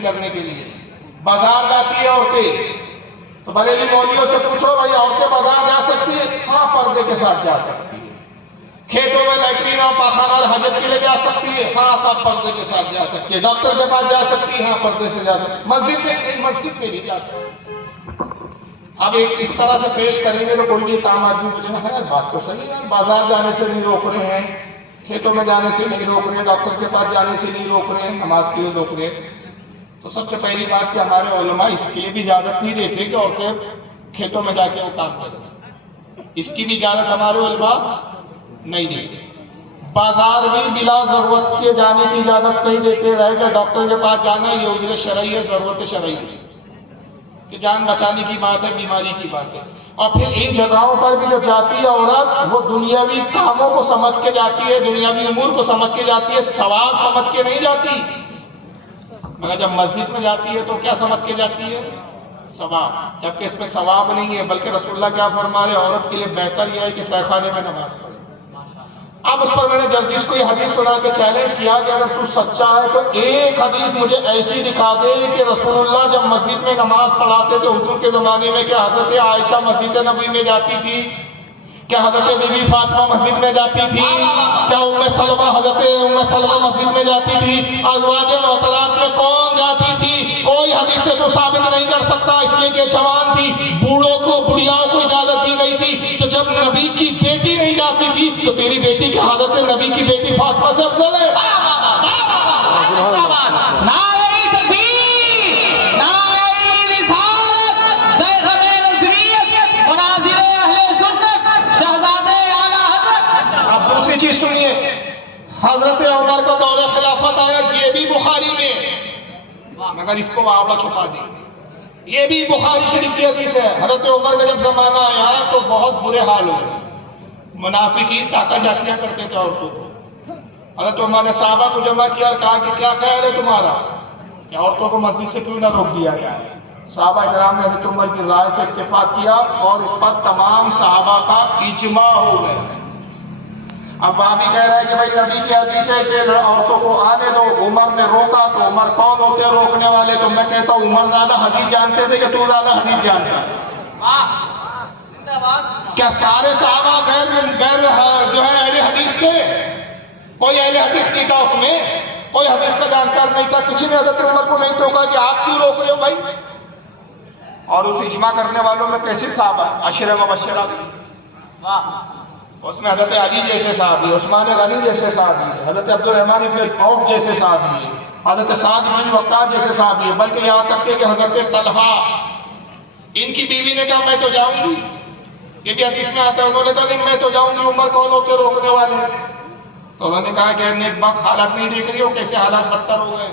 Meeting کرنے کے لیے بازار جاتی ہے عورتیں، تو بریلی مولویوں سے پوچھو بھائی عورتیں بازار جا سکتی ہے؟ ہاں پردے کے ساتھ جا سکتی ہے۔ کھیتوں میں لیٹرین اور پاخانہ اور حاجت کے لیے جا سکتی ہے؟ ہاں سب پردے کے ساتھ جا سکتی ہے۔ ڈاکٹر کے پاس جا سکتی ہے؟ ہاں پردے سے جا سکتی ہے۔ مسجد میں نہیں، مسجد میں نہیں جا سکتی۔ اب ایک اس طرح سے پیش کریں گے تو کوئی بھی کام آدمی مجھے ہے بات تو صحیح ہے، بازار جانے سے نہیں روک رہے ہیں، کھیتوں میں جانے سے نہیں روک رہے ہیں، ڈاکٹر کے پاس جانے سے نہیں روک رہے ہیں، نماز کے لیے روک رہے ہیں۔ تو سب سے پہلی بات کہ ہمارے علماء اس کے لیے بھی اجازت نہیں دیتے کہ عورتیں کھیتوں میں جا کے وہ کام کریں، اس کی بھی اجازت ہمارے علماء نہیں دیتے۔ بازار بھی بلا ضرورت کے جانے کی اجازت نہیں دیتے، رہے گا ڈاکٹر کے پاس جانا یہ عذر شرعی ہے، ضرورت شرعی ہے کہ جان بچانے کی بات ہے، بیماری کی بات ہے۔ اور پھر ان جگہوں پر بھی جو جاتی ہے عورت وہ دنیاوی کاموں کو سمجھ کے جاتی ہے، دنیاوی امور کو سمجھ کے جاتی ہے، ثواب سمجھ کے نہیں جاتی۔ مگر جب مسجد میں جاتی ہے تو کیا سمجھ کے جاتی ہے؟ ثواب، جبکہ اس میں ثواب نہیں ہے، بلکہ رسول اللہ کیا فرما رہے ہیں، عورت کے لیے بہتر یہ ہے کہ تہہ خانے میں نماز پڑھے۔ اب اس پر میں نے جس کو یہ حدیث سنا کے چیلنج کیا کہ اگر تو سچا ہے تو ایک حدیث مجھے ایسی دکھا دے کہ رسول اللہ جب مسجد میں نماز پڑھاتے تھے حضور کے زمانے میں، کیا حضرت عائشہ مسجد نبوی میں جاتی تھی؟ کیا حضرت بی بی فاطمہ مسجد میں جاتی تھی؟ کیا حضرت ام سلمہ مسجد میں جاتی تھی؟ ازواج محترمات میں کون جاتی تھی؟ کوئی حدیث سے تو ثابت نہیں کر سکتا، اس لیے کہ جوان تھی، بوڑھوں کو بڑھیاؤں کو اجازت دی گئی تھی۔ تو جب نبی کی بیٹی نہیں جاتی تھی تو تیری بیٹی کی حضرت نبی کی بیٹی فاطمہ سے افضل ہے؟ چیز سنیے، حضرت عمر کا دور خلافت آیا، یہ بھی بخاری میں، مگر اس کو معاملہ چھپا دی، یہ بھی بخاری شریف کی حدیث ہے۔ حضرت عمر کا جب زمانہ آیا تو بہت برے حال ہوئے، منافقین طاقت جاتیاں کرتے تھے عورتوں کو۔ حضرت عمر نے صحابہ کو جمع کیا اور کہا کہ کیا خیال ہے تمہارا کہ عورتوں کو مسجد سے کیوں نہ روک دیا جائے؟ صحابہ کرام نے حضرت عمر کی رائے سے اتفاق کیا اور اس پر تمام صحابہ کا اجماع ہو گیا۔ اب بابی کہہ رہا ہے کہ بھائی نبی کی حدیث ہے کہ عورتوں کو آنے دو، عمر نے روکا، تو عمر کون ہوتے ہیں روکنے والے؟ تو میں کہتا ہوں عمر زیادہ حدیث جانتے تھے کہ تو زیادہ حدیث جانتا ہے؟ کیا سارے صحابہ غیر جو ہے اہل حدیث تھے؟ کوئی اہل حدیث نہیں تھا اس میں، کوئی حدیث کا جانکار نہیں تھا، کسی نے حضرت عمر کو نہیں ٹوکا کہ آپ کیوں روک رہے ہو بھائی؟ اور اس اجماع کرنے والوں میں کیسے صحابہ؟ عشرہ مبشرہ، اس میں حضرت علی جیسے صحابی، عثمان غنی جیسے صحابی، حضرت عبد الرحمن بن عوف جیسے صحابی، حضرت سعد بن وقاص جیسے صحابی، بلکہ یہاں تک کہ حضرت طلحہ، ان کی بیوی نے کہا میں تو جاؤں گی، یہ بھی حدیث میں آتا ہے، انہوں نے کہا نہیں میں تو جاؤں گی، عمر کون ہوتے روکنے والے؟ تو انہوں نے کہا کہ نیک بخت حالات نہیں دیکھ رہی ہو کیسے حالات بدتر ہو گئے۔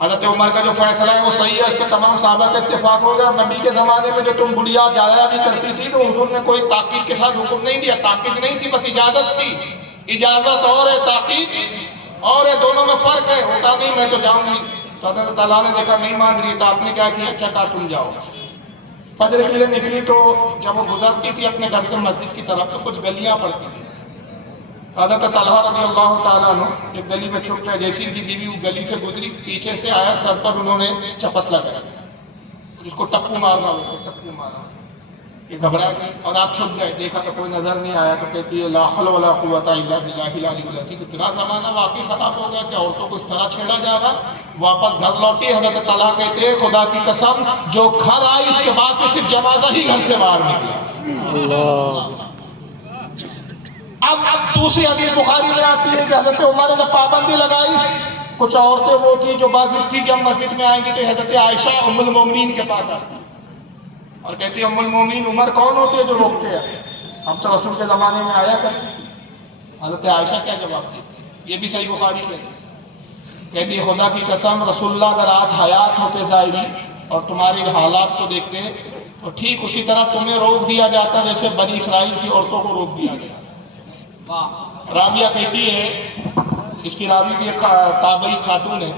حضرت عمر کا جو فیصلہ ہے وہ صحیح ہے، اس پہ تمام صحابہ کا اتفاق ہو گیا۔ اور نبی کے زمانے میں جو تم بڑھیا جایا بھی کرتی تھی تو حضور نے کوئی تاکید کے ساتھ حکم نہیں دیا، تاکید نہیں تھی، بس اجازت تھی۔ اجازت اور ہے، تاکید اور ہے، دونوں میں فرق ہے۔ ہوتا نہیں میں تو جاؤں گی، تو حضرت طلحہ نے دیکھا نہیں مان رہی، تو آپ نے کیا کیا؟ اچھا کہا تم جاؤ۔ فجر کے لیے نکلی تو جب وہ گزرتی تھی اپنے گھر سے مسجد کی طرف تو کچھ گلیاں پڑتی تھی۔ حضرت طلحہ رضی اللہ تعالیٰ عنہ ایک گلی میں چھپ گئے، جیسی ان کی بیوی وہ گلی سے گزری، پیچھے سے آیا، سر پر انہوں نے چپت لگایا، جس کو ٹپو مارنا ہوتا ہے، ٹپو مارا، یہ گھبرا گئی اور آپ چھپ گئے، دیکھا تو کوئی نظر نہیں آیا، تو کہتی ہے لا حول ولا قوت الا باللہ العلی العظیم۔ اتنا زمانہ واقعی خراب ہو گیا کہ عورتوں کو اس طرح چھیڑا جا رہا۔ واپس گھر لوٹی، حضرت طلحہ کہتے ہیں خدا کی قسم جو گھر آئی اس کے بعد تو صرف جنازہ ہی گھر سے باہر نکلا۔ اب دوسری حدیث بخاری میں آتی ہے کہ حضرت عمر نے جب پابندی لگائی، کچھ عورتیں وہ تھی جو بازی تھی کہ ہم مسجد میں آئیں گی، تو حضرت عائشہ ام المومنین کے پاس آتی اور کہتی ہے ام المومنین عمر کون ہوتے ہیں جو روکتے ہیں؟ ہم تو رسول کے زمانے میں آیا کرتے تھے۔ حضرت عائشہ کیا جواب دیتی؟ یہ بھی صحیح بخاری میں کہتی ہے خدا کی قسم رسول اللہ اگر آج حیات ہوتے ظاہری اور تمہاری حالات کو دیکھتے تو ٹھیک اسی طرح تمہیں روک دیا جاتا جیسے بنی اسرائیل کی عورتوں کو روک دیا گیا۔ رابعہ کہتی ہے، اس کی راوی بھی ایک تابعی خاتون ہے،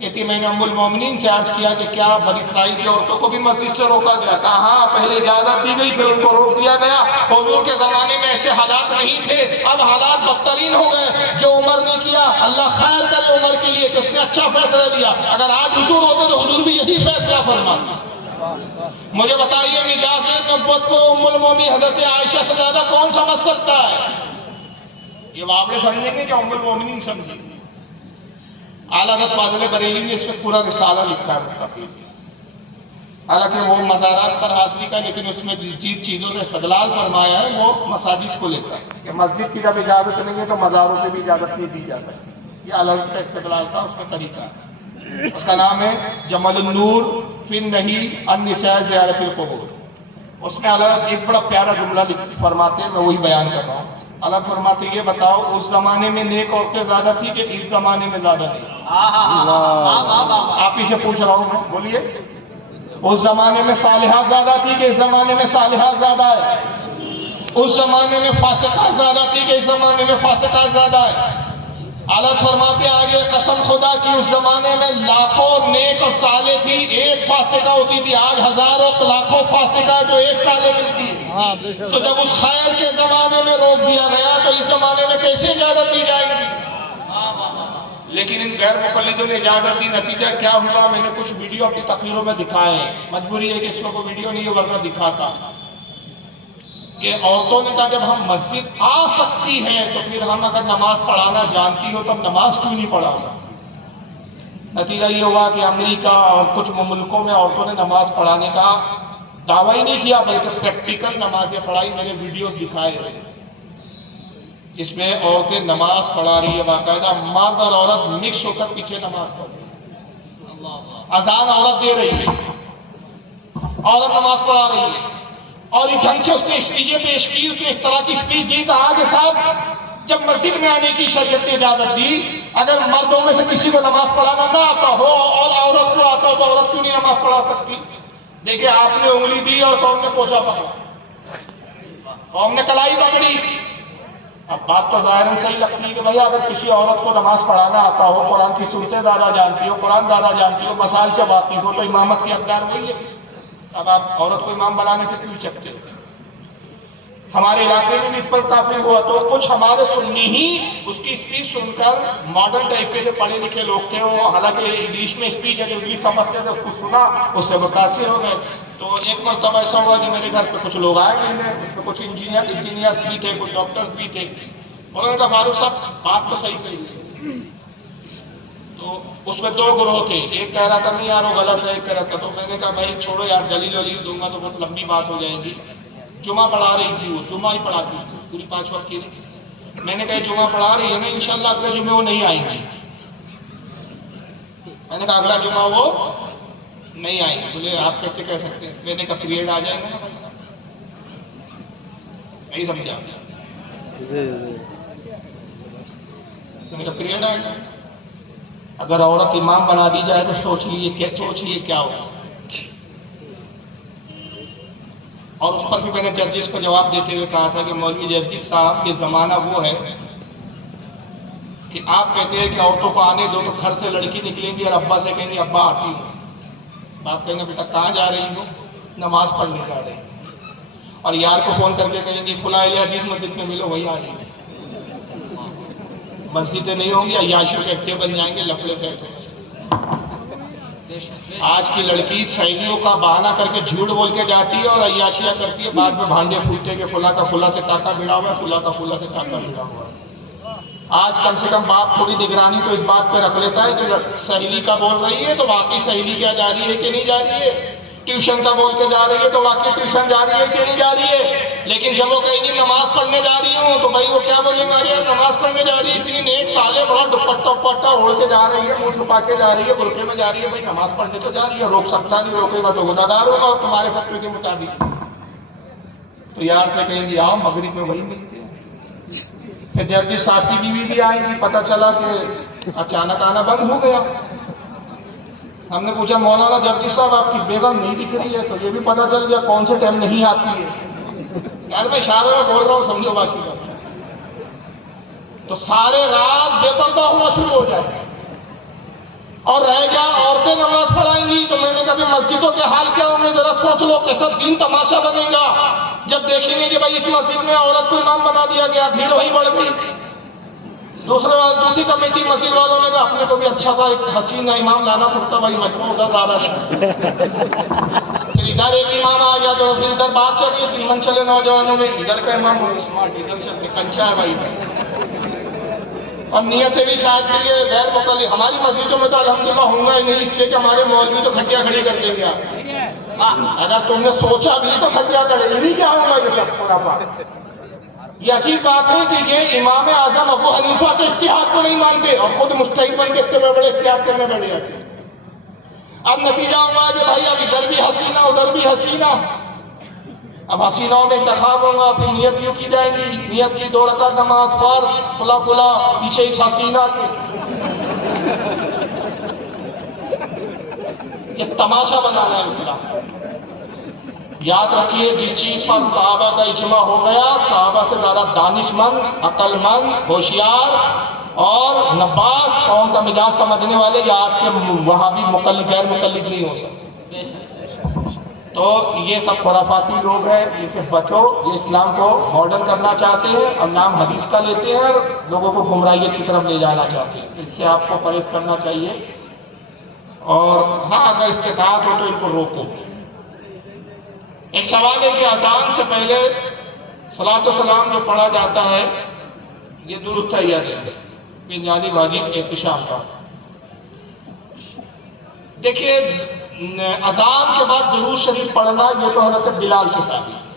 کہتی میں نے ام المومنین سے عرض کیا کہ کیا بنی اسرائیل کی عورتوں کو بھی مسجد سے روکا گیا؟ کہا ہاں، پہلے اجازت دی گئی پھر ان کو روک دیا گیا۔ حضور کے زمانے میں ایسے حالات نہیں تھے، اب حالات بدترین ہو گئے۔ جو عمر نے کیا اللہ خیر کرے عمر کے لیے کہ اس نے اچھا فیصلہ لیا، اگر آج حضور ہوتے تو حضور بھی یہی فیصلہ فرماتے۔ مجھے بتائیے مجاز نبوت کو ام المومنین حضرت عائشہ سے زیادہ کون سمجھ سکتا ہے؟ یہ واقعہ سمجھیں گے کہ ام المومنین سمجھیں گے۔ اعلیٰ حضرت فاضل بریلوی نے اس میں پورا رسالہ لکھا ہے مستقل، حالانکہ وہ مزارات پر حاضری کا، لیکن اس میں جن چیزوں سے استدلال فرمایا ہے وہ مساجد کو لے کر کہ مسجد کی جب اجازت نہیں ہے تو مزاروں پہ بھی اجازت نہیں دی جا سکتی۔ یہ اعلیٰ حضرت کا استدلال تھا، اس کا طریقہ ہے۔ اس کا نام ہے جمل النور فی النہی عن نساء زیارت القبور۔ اس میں اعلیٰ حضرت ایک بڑا پیارا جملہ فرماتے ہیں، میں وہی بیان کر رہا ہوں۔ اللہ فرماتے یہ بتاؤ اس زمانے میں نیک عورتیں زیادہ تھی کہ اس زمانے میں زیادہ نہیں؟ آپ ہی سے پوچھ رہا ہوں میں، بولیے۔ اس زمانے میں صالحات زیادہ تھی کہ اس زمانے میں صالحات زیادہ ہے؟ اس زمانے میں فاسقات زیادہ تھی کہ اس زمانے میں فاسقات زیادہ ہے؟ اللہ فرماتے آگے قسم خدا کی اس زمانے میں لاکھوں نیک اور صالح تھی، ایک فاسقہ ہوتی تھی۔ آج ہزاروں لاکھوں فاسقہ جو ایک صالح ملتی ہے۔ تو جب اس خیر کے زمانے میں روک دیا گیا تو اس زمانے میں کیسے اجازت دی جائے گی؟ لیکن ان غیر مقلدوں نے اجازت دی، نتیجہ کیا ہوا؟ میں نے کچھ ویڈیو اپنی تقریروں میں دکھائے ہیں، مجبوری ہے کہ اس کو ویڈیو نہیں ورنہ دکھاتا کہ عورتوں نے کہا جب ہم مسجد آ سکتی ہیں تو پھر ہم اگر نماز پڑھانا جانتی ہو تو ہم نماز کیوں نہیں پڑھا سکتے؟ نتیجہ یہ ہوا کہ امریکہ اور کچھ ملکوں میں عورتوں نے نماز پڑھانے کا دعویٰ ہی نہیں کیا بلکہ پریکٹیکل نمازیں پڑھائی۔ میں نے ویڈیوز دکھائے ہیں اس میں عورتیں نماز پڑھا رہی ہے، باقاعدہ مرد اور عورت مکس ہو کر پیچھے نماز پڑھ رہی ہے، اذان عورت دے رہی ہے، عورت نماز پڑھا رہی ہے، اور اس ڈھنگ سے اس نے اسپیچیں پیش کی، اس نے اس طرح کی اسپیچ دی، کہا کہ صاحب جب مسجد میں آنے کی شریعت نے اجازت دی، اگر مردوں میں سے کسی کو نماز پڑھانا نہ آتا ہو اور عورت کو آتا ہو تو عورت کیوں نہیں نماز پڑھا سکتی؟ دیکھیں آپ نے انگلی دی اور قوم نے پوچھا پکڑا، قوم نے کلائی پکڑی۔ اب بات تو ظاہراً صحیح لگتی ہے کہ بھئی اگر کسی عورت کو نماز پڑھانا آتا ہو، قرآن کی صورتیں زیادہ جانتی ہو، قرآن زیادہ جانتی ہو، مسائل سے واقف ہو تو امامت کی حقدار وہی ہے۔ اب آپ عورت کو امام بنانے سے کیوں چکتے ہو؟ ہمارے علاقے میں بھی اس پر کافی ہوا تو کچھ ہمارے سنی ہی اس کی اسپیچ سن کر ماڈرن ٹائپ کے جو پڑھے لکھے لوگ تھے، وہ حالانکہ انگلش میں اسپیچ ہے جو انگلش سمجھتے تھے، اس کو سنا، اس سے متاثر ہو گئے۔ تو ایک مرتبہ ایسا ہوا کہ میرے گھر پہ کچھ لوگ آئے ملنے، اس میں کچھ انجینئرز بھی تھے، کچھ ڈاکٹرز بھی تھے۔ انہوں نے کہا فاروق صاحب بات تو صحیح کہی ہے۔ تو اس میں دو گروہ تھے، ایک کہہ رہا تھا نہیں یار وہ غلط ہے، ایک کہہ رہا تھا۔ تو میں نے کہا بھائی چھوڑو یار، دلیل ولیل دوں گا تو بہت لمبی بات ہو جائے گی۔ جمعہ پڑھا رہی تھی، وہ جمعہ ہی پڑھاتی تھی پوری 5 وقت کی۔ میں نے کہا جمعہ پڑھا رہی ہے نا، انشاءاللہ اگلے جمعے وہ نہیں آئیں گی۔ میں نے کہا اگلا جمعہ وہ نہیں آئیں گے۔ بولے آپ کیسے کہہ سکتے ہیں؟ میں نے کہا پیریڈ آ جائیں گے نا بھائی صاحب، نہیں سمجھا؟ میں نے کہا پیریڈ آئے گا، اگر عورت امام بنا دی جائے تو سوچ لیے کیا ہوگا۔ اور اس پر بھی میں نے ججز کو جواب دیتے ہوئے کہا تھا کہ مولوی جرجس صاحب یہ زمانہ وہ ہے کہ آپ کہتے ہیں کہ عورتوں کو آنے دو تو گھر سے لڑکی نکلیں گی اور ابا سے کہیں گے ابا آتی ہوں، باپ کہیں گے بیٹا کہاں جا رہی ہوں؟ نماز پڑھنے جا رہی ہوں، اور یار کو فون کر کے کہیں گے فلاں حدیث مسجد میں ملو، وہی آ رہی ہے۔ مسجدیں نہیں ہوں گی، عیاشیوں کے اڈے بن جائیں گے، لفڑے سے۔ آج کی لڑکی سہیلیوں کا بہانہ کر کے جھوٹ بول کے جاتی ہے اور عیاشیاں کرتی ہے، بعد میں بھانڈے پھوٹتے کہ فلاں کا فلاں سے ٹاکا بڑا ہوا ہے، فلاں کا فلاں سے ٹاکا بڑا ہوا ہے۔ آج کم سے کم باپ تھوڑی نگرانی تو اس بات پہ رکھ لیتا ہے کہ سہیلی کا بول رہی ہے تو واقعی سہیلی کیا جا رہی ہے کہ نہیں جا رہی ہے، ٹیوشن کا بول کے جا رہی ہے تو واقعی ٹیوشن جا رہی ہے کہ نہیں جا رہی ہے۔ لیکن جب وہ کہیں گی نماز پڑھنے جا رہی ہوں تو بھائی وہ کیا بولیں گا، یار نماز پڑھنے جا رہی ہے، اتنی نیک سالے بڑا دوپٹہ اوڑھ کے جا رہی ہے، منہ چھپا کے جا رہی ہے، برقعے میں جا رہی ہے، بھائی نماز پڑھنے تو جا رہی ہے، روک سکتا نہیں، روکے گا تو گنہگار ہوگا اور تمہارے فتوے کے مطابق۔ تو یار سے کہیں گی آؤ مغرب میں وہی ملتے ہیں۔ پھر جرجس صاحب کی بیوی بھی آئیں گی، پتہ چلا کہ اچانک آنا بند ہو گیا۔ ہم نے پوچھا مولانا جرجس صاحب آپ کی بیگم نہیں دکھ رہی ہے، تو یہ بھی پتہ چل گیا کون سے ٹائم نہیں آتی ہے۔ یار میں اشارے میں بول رہا ہوں، سمجھو باقی بات۔ تو سارے رات بے پردہ ہونا شروع ہو جائے اور رہ گیا عورتیں نماز پڑھائیں گی، تو میں نے کہا مسجدوں کے حال کیا ہوں گے، ذرا سوچ لو کیسا دین تماشا بنے گا جب دیکھیں گے کہ بھائی اس مسجد میں عورت کو امام بنا دیا گیا، بھیڑ وہی بڑھ گئی۔ دوسری کمیٹی مسجد والوں نے کہا اپنے کو بھی اچھا تھا ایک حسین امام لانا پڑتا، بھائی مجموعہ ادھر لا رہا ہے، پھر ادھر ایک امام آ گیا تو پھر ادھر بات چل رہی ہے، من چلے نوجوانوں میں ادھر کا امام اسمارٹ ادھر چلتے کنچا ہے بھائی، اور نیتیں بھی شاید کے لیے غیر مقلد۔ ہماری مسجدوں میں تو الحمدللہ ہوں گا ہی نہیں، اس لیے کہ ہمارے مولوی تو کھٹیاں کھڑی کر دیں گے۔ اگر تم نے سوچا بھی تو کھٹیاں کرے گی، نہیں کیا ہوں گا یہ سب خرافات۔ یہ عجیب بات ہے کہ یہ امام اعظم ابو حنیفہ کے اجتہاد کو نہیں مانتے اور خود مجتہد بن کے اتنے بڑے اختیار کرنے بیٹھ جاتے۔ اب نتیجہ ہوا کہ بھائی اب ادھر بھی حسینہ ادھر بھی حسینہ، اب حسینوں میں انتخاب ہوگا، پھر نیت یوں کی جائے گی، نیت کی 2 رکعت نماز فرض، کھلا پیچھے اس حسینہ کے۔ یہ تماشا بنانا ہے اسلام۔ یاد رکھیے جس چیز پر صحابہ کا اجماع ہو گیا، صحابہ سے زیادہ دانش مند، عقل مند، ہوشیار اور نباز قوم کا مزاج سمجھنے والے یا آج کے وہابی مقلد غیر مقلد نہیں ہو سکتے۔ تو یہ سب خرافاتی لوگ ہیں، ان سے بچو، یہ اسلام کو ماڈرن کرنا چاہتے ہیں اور نام حدیث کا لیتے ہیں اور لوگوں کو گمراہیت کی طرف لے جانا چاہتے ہیں، اس سے آپ کو پرہیز کرنا چاہیے۔ اور ہاں اگر استطاعت ہو تو ان کو روکو۔ ایک سوال ہے کہ اذان سے پہلے صلاۃ و سلام جو پڑھا جاتا ہے یہ درست ہے یا نہیں، پنجانی واجب احتشام کا۔ دیکھیے اذان کے بعد درود شریف پڑھنا یہ تو حضرت بلال سے ثابت ہے۔